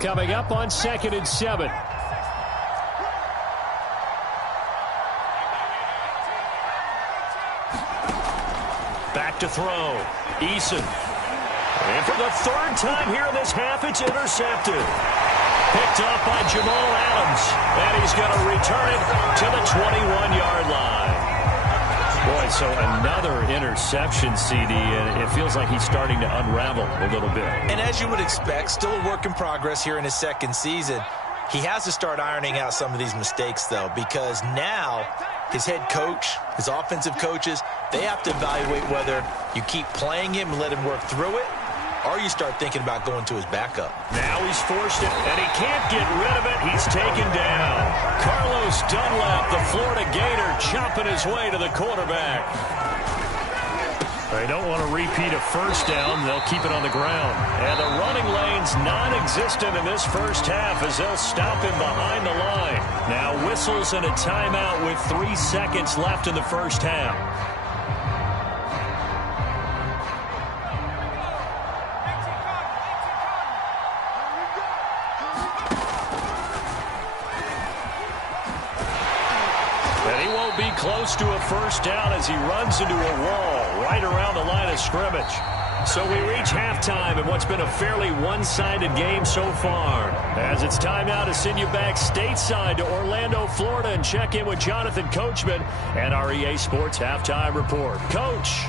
Coming up on 2nd and 7. Back to throw. Eason. And for the third time here in this half, it's intercepted. Picked up by Jamal Adams. And he's going to return it to the 21-yard line. Boy, so another interception, CD, and it feels like he's starting to unravel a little bit. And as you would expect, still a work in progress here in his second season. He has to start ironing out some of these mistakes, though, because now his head coach, his offensive coaches, they have to evaluate whether you keep playing him and let him work through it, or you start thinking about going to his backup. Now he's forced it, and he can't get rid of it. He's taken down. Carlos Dunlap, the Florida Gator, chopping his way to the quarterback. They don't want to repeat a first down. They'll keep it on the ground. And the running lane's non-existent in this first half as they'll stop him behind the line. Now whistles and a timeout with 3 seconds left in the first half. Close to a first down as he runs into a wall right around the line of scrimmage. So we reach halftime in what's been a fairly one-sided game so far. As it's time now to send you back stateside to Orlando, Florida, and check in with Jonathan Coachman and our EA Sports Halftime Report. Coach.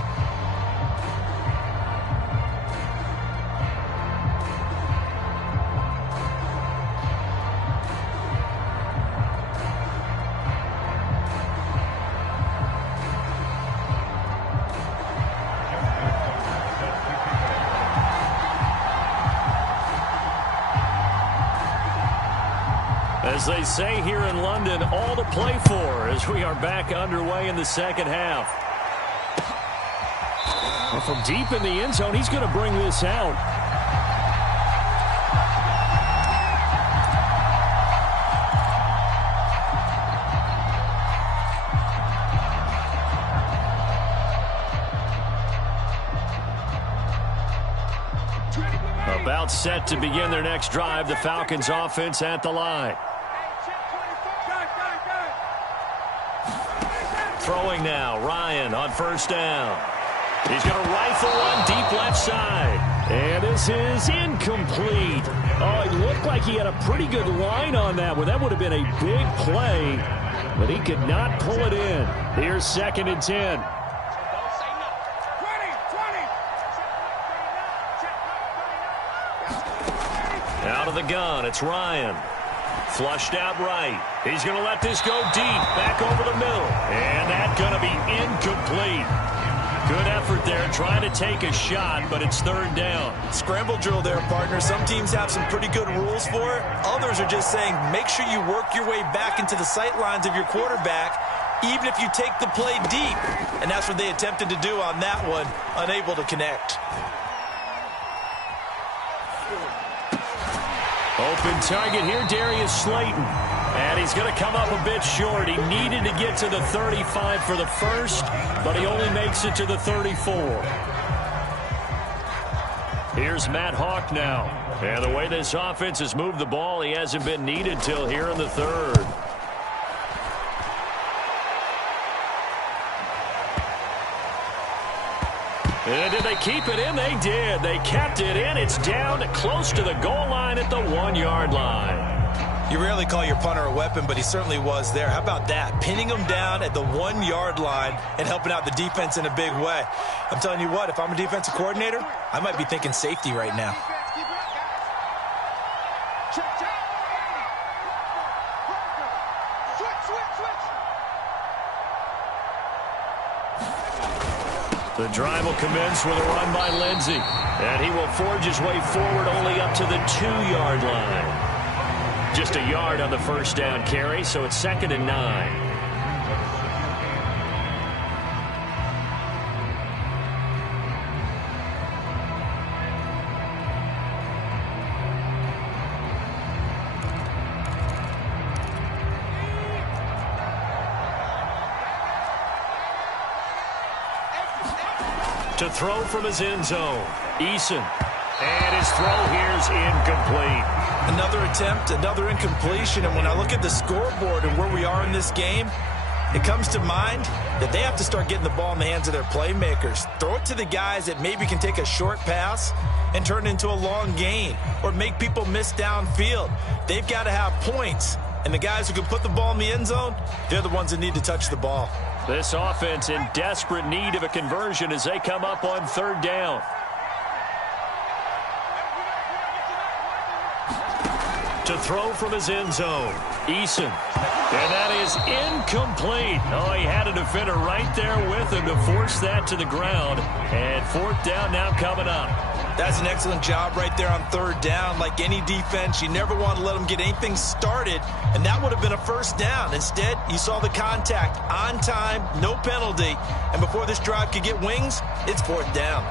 As they say here in London, all to play for as we are back underway in the second half. Well, from deep in the end zone, he's going to bring this out. About set to begin their next drive, the Falcons offense at the line. Throwing now, Ryan on first down. He's going to rifle one deep left side. And this is incomplete. Oh, it looked like he had a pretty good line on that one. That would have been a big play, but he could not pull it in. Here's 2nd and 10. Out of the gun, it's Ryan. Flushed out right. He's going to let this go deep, back over the middle. And that's going to be incomplete. Good effort there, trying to take a shot, but it's 3rd down. Scramble drill there, partner. Some teams have some pretty good rules for it. Others are just saying, make sure you work your way back into the sight lines of your quarterback, even if you take the play deep. And that's what they attempted to do on that one, unable to connect. Open target here, Darius Slayton. And he's going to come up a bit short. He needed to get to the 35 for the first, but he only makes it to the 34. Here's Matt Hawk now. And the way this offense has moved the ball, he hasn't been needed till here in the 3rd. And did they keep it in? They did. They kept it in. It's down close to the goal line at the 1-yard line. You rarely call your punter a weapon, but he certainly was there. How about that? Pinning him down at the 1-yard line and helping out the defense in a big way. I'm telling you what, if I'm a defensive coordinator, I might be thinking safety right now. The drive will commence with a run by Lindsey. And he will forge his way forward only up to the 2-yard line. Just a yard on the first down carry, so it's 2nd and 9. To throw from his end zone, Eason. And his throw here is incomplete. Another attempt, another incompletion, and when I look at the scoreboard and where we are in this game, it comes to mind that they have to start getting the ball in the hands of their playmakers. Throw it to the guys that maybe can take a short pass and turn it into a long gain or make people miss downfield. They've got to have points, and the guys who can put the ball in the end zone, they're the ones that need to touch the ball. This offense in desperate need of a conversion as they come up on third down. To throw from his end zone, Eason. And that is incomplete. Oh, he had a defender right there with him to force that to the ground. And fourth down now coming up. That's an excellent job right there on third down. Like any defense, you never want to let them get anything started, and that would have been a first down. Instead, you saw the contact on time, no penalty, and before this drive could get wings, it's fourth down.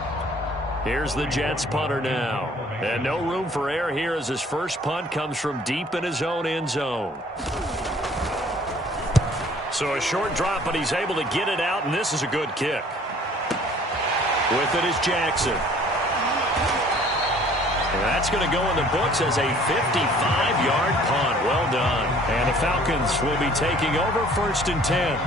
Here's the Jets punter now. And no room for error here as his first punt comes from deep in his own end zone. So a short drop, but he's able to get it out, and this is a good kick. With it is Jackson. And that's going to go in the books as a 55-yard punt. Well done. And the Falcons will be taking over 1st and 10.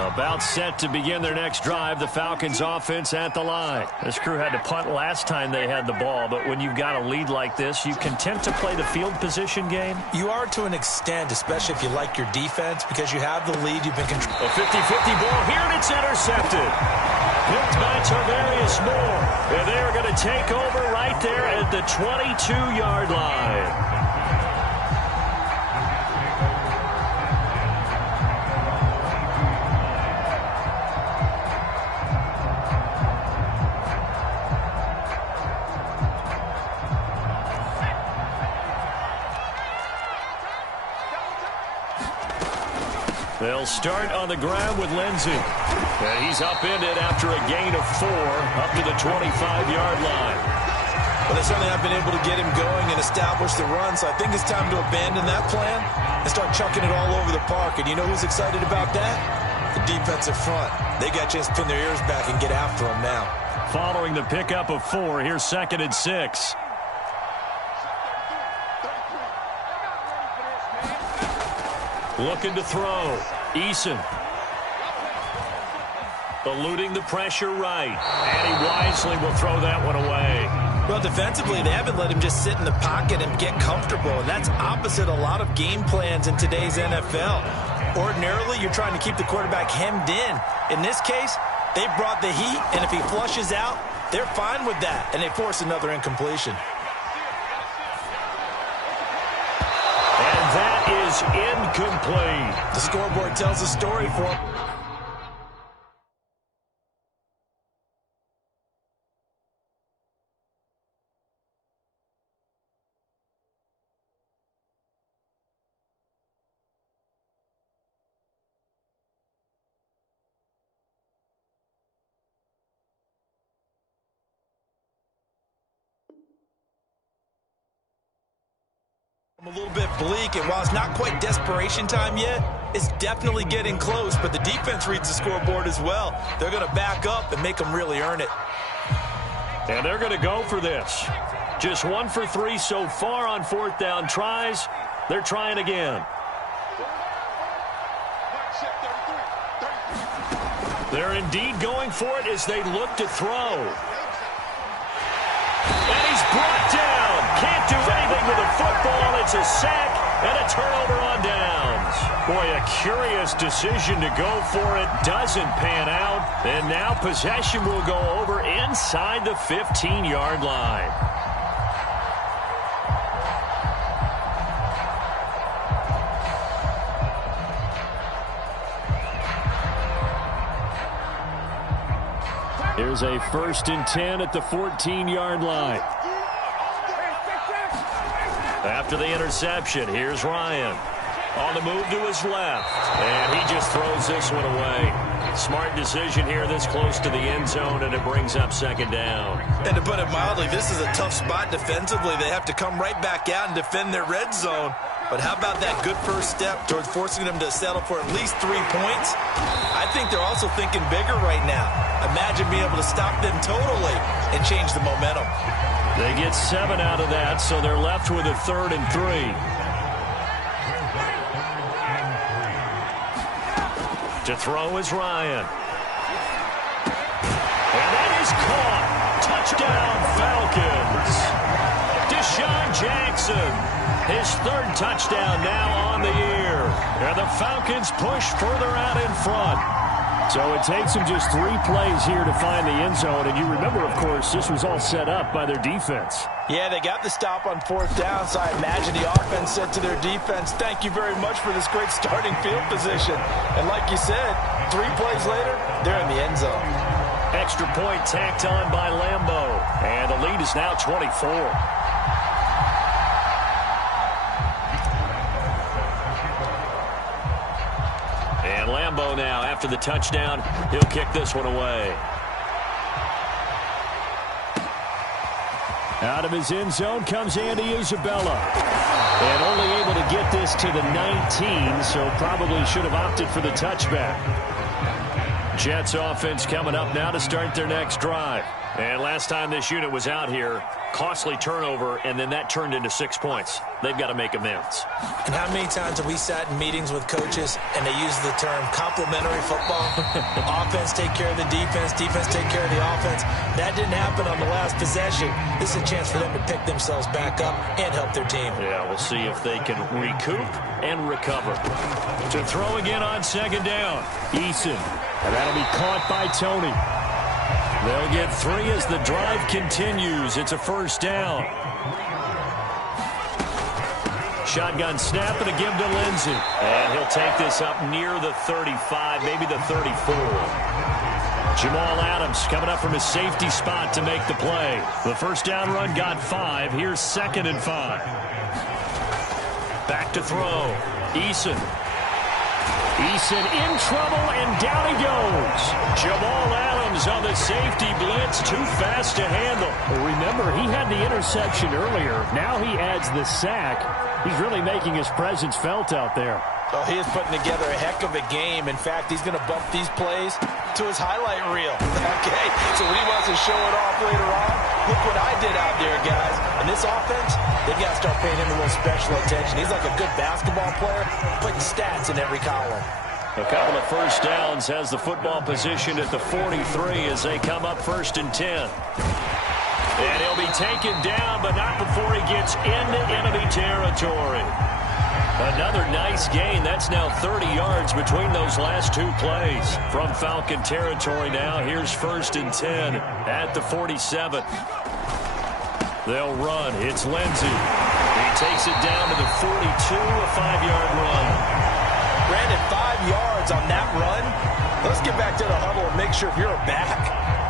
About set to begin their next drive. The Falcons offense at the line. This crew had to punt last time they had the ball, but when you've got a lead like this, you content to play the field position game? You are to an extent, especially if you like your defense, because you have the lead. You've been controlling. A 50-50 ball here, and it's intercepted. Picked by Tarvarius Moore. And they are going to take over right there at the 22-yard line. They'll start on the ground with Lindsey. And he's upended after a gain of 4 up to the 25-yard line. Well, they certainly have been able to get him going and establish the run, so I think it's time to abandon that plan and start chucking it all over the park. And you know who's excited about that? The defensive front. They got a chance to pin their ears back and get after him now. Following the pickup of 4, here's 2nd and 6. Looking to throw. Eason. Eluding the pressure right. And he wisely will throw that one away. Well, defensively, they haven't let him just sit in the pocket and get comfortable. And that's opposite a lot of game plans in today's NFL. Ordinarily, you're trying to keep the quarterback hemmed in. In this case, they brought the heat, and if he flushes out, they're fine with that. And they force another incompletion. That is incomplete. The scoreboard tells a story for him. A little bit bleak, and while it's not quite desperation time yet, it's definitely getting close, but the defense reads the scoreboard as well. They're going to back up and make them really earn it. And they're going to go for this. Just 1 for 3 so far on 4th down tries. They're trying again. They're indeed going for it as they look to throw. And he's brought down. Can't do anything with the football. It's a sack and a turnover on downs. Boy, a curious decision to go for it. Doesn't pan out. And now possession will go over inside the 15-yard line. Here's a 1st and 10 at the 14-yard line. After the interception, here's Ryan. On the move to his left. And he just throws this one away. Smart decision here this close to the end zone, and it brings up 2nd down. And to put it mildly, this is a tough spot defensively. They have to come right back out and defend their red zone. But how about that good first step towards forcing them to settle for at least 3 points? I think they're also thinking bigger right now. Imagine being able to stop them totally and change the momentum. They get 7 out of that, so they're left with a 3rd and 3. To throw is Ryan. And that is caught. Touchdown, Falcons. Deshaun Jackson, his 3rd touchdown now on the year. And the Falcons push further out in front. So it takes them just 3 plays here to find the end zone. And you remember, of course, this was all set up by their defense. Yeah, they got the stop on 4th down, so I imagine the offense said to their defense, thank you very much for this great starting field position. And like you said, 3 plays later, they're in the end zone. Extra point tacked on by Lambeau. And the lead is now 24. And Lambeau now, after the touchdown, he'll kick this one away. Out of his end zone comes Andy Isabella. And only able to get this to the 19, so probably should have opted for the touchback. Jets offense coming up now to start their next drive. And last time this unit was out here, costly turnover, and then that turned into 6 points. They've got to make amends. And how many times have we sat in meetings with coaches and they use the term complementary football? Offense take care of the defense, defense take care of the offense. That didn't happen on the last possession. This is a chance for them to pick themselves back up and help their team. Yeah, we'll see if they can recoup and recover. To throw again on 2nd down, Eason. And that'll be caught by Tony. They'll get 3 as the drive continues. It's a 1st down. Shotgun snap and a give to Lindsey. And he'll take this up near the 35, maybe the 34. Jamal Adams coming up from his safety spot to make the play. The 1st down run got 5. Here's 2nd and 5. Back to throw. Eason. Eason in trouble, and down he goes. Jamal Adams on the safety blitz, too fast to handle. Well, remember, he had the interception earlier. Now he adds the sack. He's really making his presence felt out there. Oh, he is putting together a heck of a game. In fact, he's going to bump these plays to his highlight reel. Okay, so when he wants to show it off later on, look what I did out there, guys. And this offense, they've got to start paying him a little special attention. He's like a good basketball player, putting stats in every column. A couple of 1st downs, has the football position at the 43 as they come up 1st and 10. And he'll be taken down, but not before he gets into enemy territory. Another nice gain. That's now 30 yards between those last 2 plays. From Falcon territory now, here's 1st and 10 at the 47. They'll run. It's Lindsey. He takes it down to the 42, a 5-yard run. Brandon, 5 yards on that run. Let's get back to the huddle and make sure if you're a back,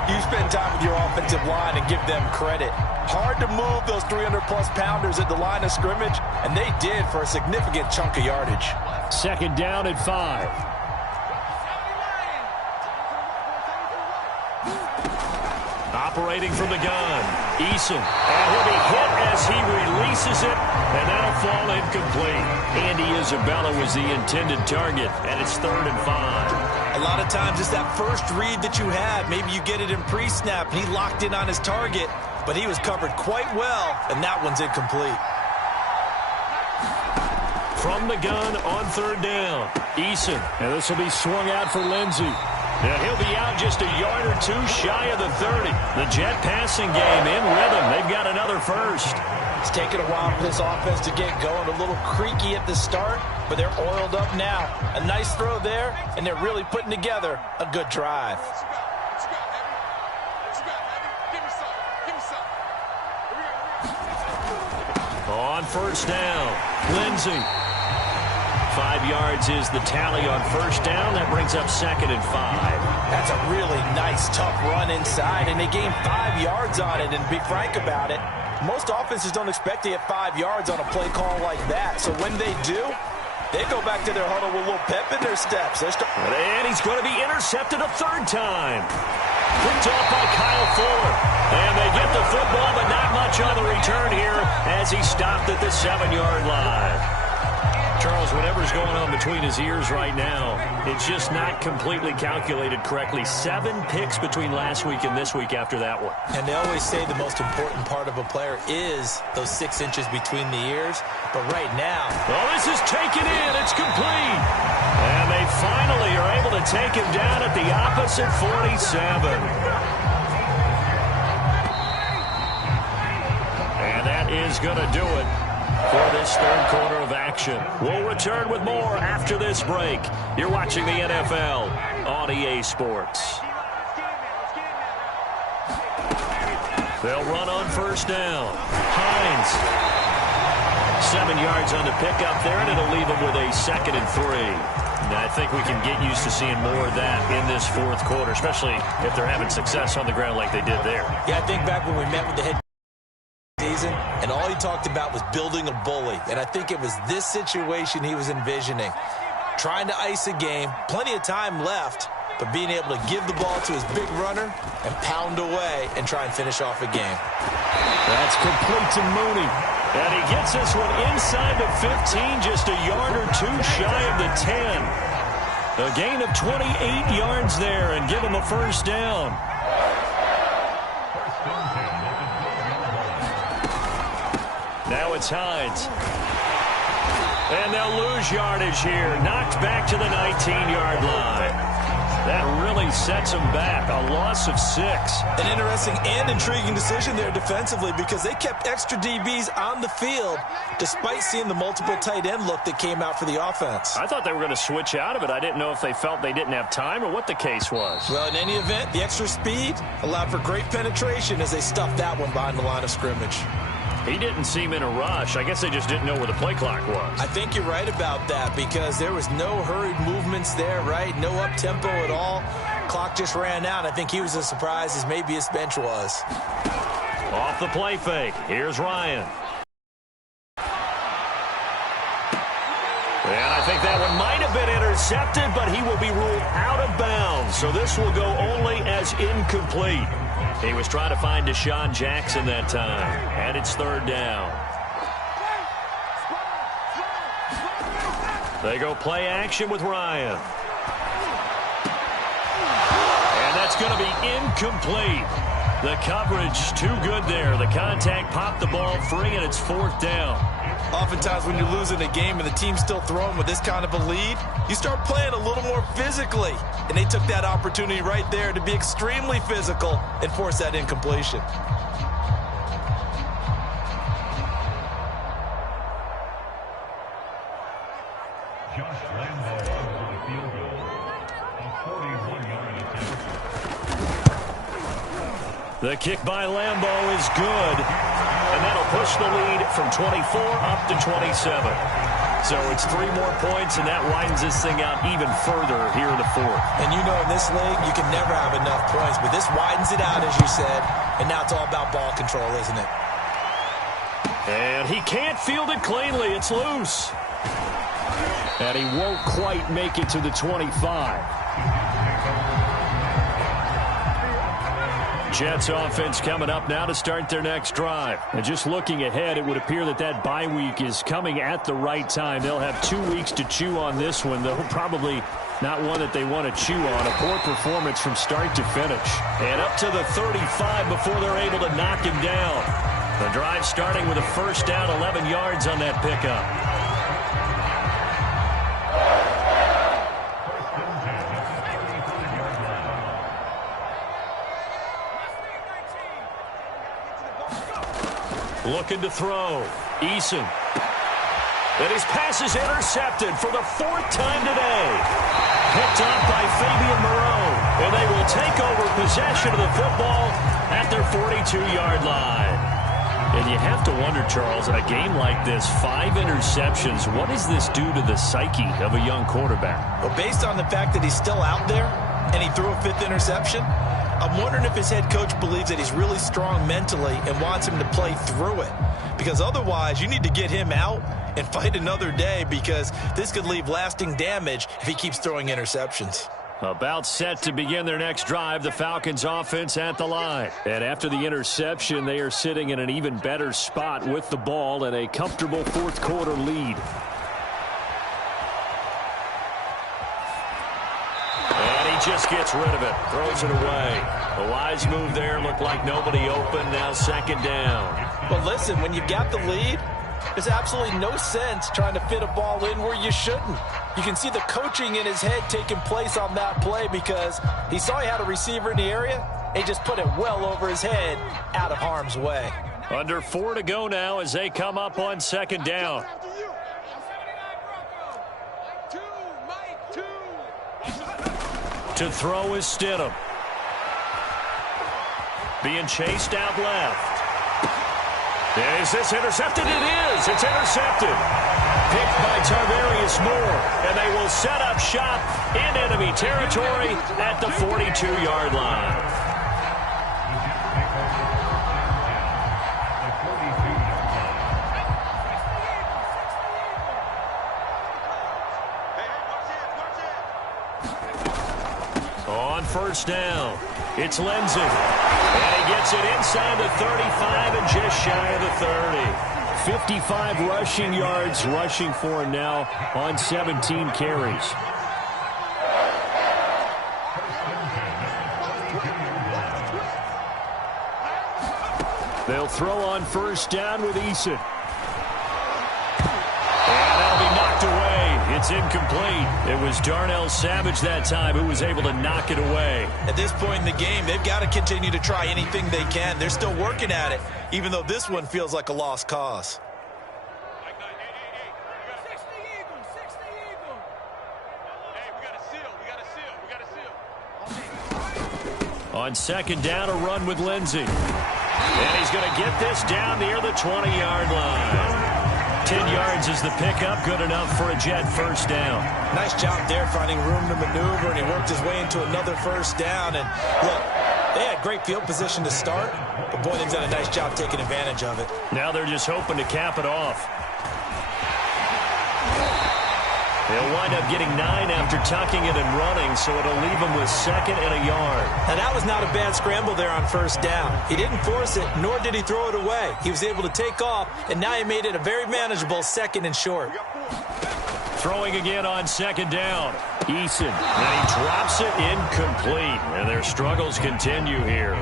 you spend time with your offensive line and give them credit. Hard to move those 300-plus pounders at the line of scrimmage, and they did for a significant chunk of yardage. 2nd down at 5. Operating from the gun, Eason. And he'll be hit as he releases it, and that'll fall incomplete. Andy Isabella was the intended target, and it's 3rd and 5. A lot of times it's that first read that you have. Maybe you get it in pre-snap, and he locked in on his target, but he was covered quite well, and that one's incomplete. From the gun on 3rd down, Eason. And this will be swung out for Lindsey. And he'll be out just a yard or 2 shy of the 30. The Jet passing game in rhythm. They've got another 1st. It's taken a while for this offense to get going. A little creaky at the start, but they're oiled up now. A nice throw there, and they're really putting together a good drive. On 1st down, Lindsey. 5 yards is the tally on 1st down. That brings up 2nd and 5. That's a really nice, tough run inside, and they gained 5 yards on it. And to be frank about it, most offenses don't expect to get 5 yards on a play call like that. So when they do, they go back to their huddle with a little pep in their steps. And he's going to be intercepted a 3rd time. Picked off by Kyle Fuller. And they get the football, but not much on the return here as he stopped at the 7-yard line. Charles, whatever's going on between his ears right now, it's just not completely calculated correctly. 7 picks between last week and this week after that one. And they always say the most important part of a player is those 6 inches between the ears. But right now... well, this is taken in. It's complete. And they finally are able to take him down at the opposite 47. And that is going to do it for this third quarter of action. We'll return with more after this break. You're watching the NFL on EA Sports. They'll run on first down. Hines. 7 yards on the pickup there, and it'll leave them with a 2nd and 3. And I think we can get used to seeing more of that in this fourth quarter, especially if they're having success on the ground like they did there. Yeah, I think back when we met with the head season, and all he talked about was building a bully. And I think it was this situation he was envisioning. Trying to ice a game, plenty of time left, but being able to give the ball to his big runner and pound away and try and finish off a game. That's complete to Mooney. And he gets this one inside the 15, just a yard or 2 shy of the 10. A gain of 28 yards there and give him a first down. Now it's Hines. And they'll lose yardage here. Knocked back to the 19-yard line. That really sets them back. A loss of 6. An interesting and intriguing decision there defensively because they kept extra DBs on the field despite seeing the multiple tight end look that came out for the offense. I thought they were going to switch out of it. I didn't know if they felt they didn't have time or what the case was. Well, in any event, the extra speed allowed for great penetration as they stuffed that one behind the line of scrimmage. He didn't seem in a rush. I guess they just didn't know where the play clock was. I think you're right about that because there was no hurried movements there, right? No up-tempo at all. Clock just ran out. I think he was as surprised as maybe his bench was. Off the play fake. Here's Ryan. And I think that one might have been intercepted, but he will be ruled out of bounds. So this will go only as incomplete. He was trying to find Deshaun Jackson that time. And it's third down. They go play action with Ryan. And that's going to be incomplete. The coverage too good there. The contact popped the ball free, and it's fourth down. Oftentimes when you're losing a game and the team's still throwing with this kind of a lead, you start playing a little more physically. And they took that opportunity right there to be extremely physical and force that incompletion. The kick by Lambo is good. And that'll push the lead from 24 up to 27. So it's 3 more points, and that widens this thing out even further here in the fourth. And you know in this league, you can never have enough points, but this widens it out, as you said, and now it's all about ball control, isn't it? And he can't field it cleanly. It's loose. And he won't quite make it to the 25. Jets offense coming up now to start their next drive. And just looking ahead, it would appear that that bye week is coming at the right time. They'll have 2 weeks to chew on this one, though probably not one that they want to chew on. A poor performance from start to finish. And up to the 35 before they're able to knock him down. The drive starting with a first down, 11 yards on that pickup. Looking to throw. Eason. And his pass is intercepted for the 4th time today. Picked up by Fabian Moreau. And they will take over possession of the football at their 42-yard line. And you have to wonder, Charles, a game like this, 5 interceptions, what does this do to the psyche of a young quarterback? Well, based on the fact that he's still out there and he threw a 5th interception, I'm wondering if his head coach believes that he's really strong mentally and wants him to play through it. Because otherwise, you need to get him out and fight another day because this could leave lasting damage if he keeps throwing interceptions. About set to begin their next drive, the Falcons offense at the line. And after the interception, they are sitting in an even better spot with the ball and a comfortable fourth quarter lead. just gets rid of it. Throws it away. A wise move there. Looked like nobody open. Now second down. Well, listen, when you've got the lead, there's absolutely no sense trying to fit a ball in where you shouldn't. You can see the coaching in his head taking place on that play because he saw he had a receiver in the area. He just put it well over his head, out of harm's way. Under 4 to go now as they come up on second down. To throw is Stidham. Being chased out left. Is this intercepted? It is. It's intercepted. Picked by Tarvarius Moore. And they will set up shop in enemy territory at the 42-yard line. On first down, it's Lindsey. And he gets it inside the 35 and just shy of the 30. 55 rushing yards rushing for him now on 17 carries. They'll throw on first down with Eason. And that'll be knocked away. It's incomplete. It was Darnell Savage that time who was able to knock it away. At this point in the game, they've got to continue to try anything they can. They're still working at it, even though this one feels like a lost cause. On second down, a run with Lindsey. And he's going to get this down near the 20-yard line. 10 yards is the pickup, good enough for a Jet first down. Nice job there finding room to maneuver, and he worked his way into another first down. And look, they had great field position to start, but boy, they've done a nice job taking advantage of it. Now they're just hoping to cap it off. They'll wind up getting 9 after tucking it and running, so it'll leave them with second and a yard. Now, that was not a bad scramble there on first down. He didn't force it, nor did he throw it away. He was able to take off, and now he made it a very manageable second and short. Throwing again on second down. Eason, and he drops it incomplete, and their struggles continue here.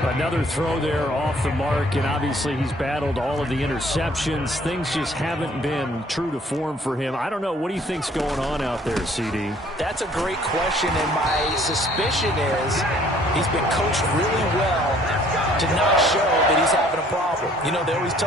Another throw there off the mark, and obviously he's battled all of the interceptions. Things just haven't been true to form for him. I don't know. What do you think's going on out there, CD? That's a great question, and my suspicion is he's been coached really well to not show that he's having a problem. You know, they always tell